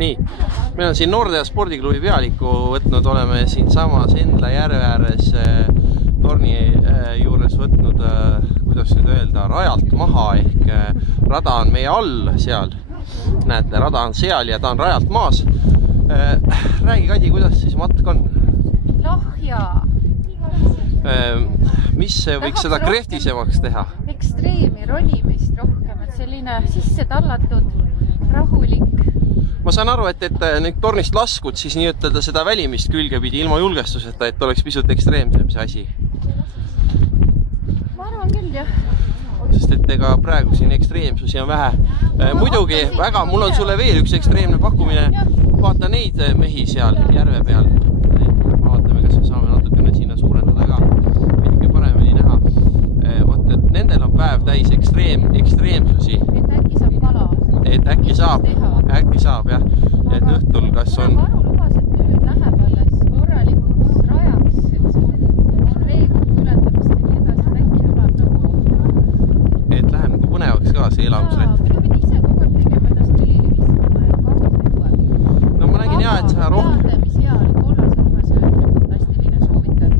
Nii, meil on siin Nordea spordiklubi pealiku võtnud, oleme siin samas Endla järve ääres torni juures võtnud, kuidas nüüd öelda, rajalt maha ehk rada on meie all seal. Näete, rada on seal ja ta on rajalt maas. Räägi, Kadi, kuidas siis matk on? Lahja. Mis võiks seda krehtisemaks teha? Ekstreemi rolimist rohkem, et selline sisse tallatud, rahulik. Ma saan aru, et nüüd tornist laskud, siis nii ütelda seda välimist külge pidi ilma julgestuseta, et oleks pisut ekstreemsem see asi. Ma arvan küll, jah. Sest et ega praegu siin ekstreemsusi on vähe. Muidugi, väga, mul on sulle veel üks ekstreemne pakkumine. Vaata neid mehi seal järve peal. Vaatame, kas me saame natukene sinna suurendada ka. Veidike paremini näha. Oot, et nendel on päev täis ekstreemsusi. Et äkki saab kala. Et äkki saab, jah. Et õhtul kas on... Varu lubas, et nüüd läheb alles korralikuks rajaks, et on veekogu ületamist ja nii edasi, et äkki tuleb nagu... Et läheb nagu põnevaks ka see elamusret. Mina pidi ise kogu aeg tegema ennast tülili vissama ja kaua see jõuab. No ma nägin jah, et sa rohkem... Mis hea oli kollase lumesöömine, fantastiline soovitan.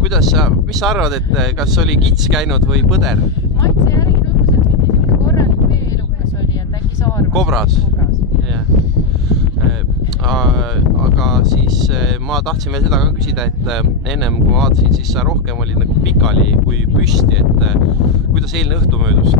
Kuidas sa, mis sa arvad, et kas oli kits käinud või põder? Maitse järgi tundus, et mingi selline korralik veeelukas oli, et äkki saarmas. Kobras. Jah. Aga siis ma tahtsin veel seda ka küsida, et ennem kui ma vaatasin, siis sa rohkem olid nagu pikali kui püsti, et kuidas eilne õhtu möödus?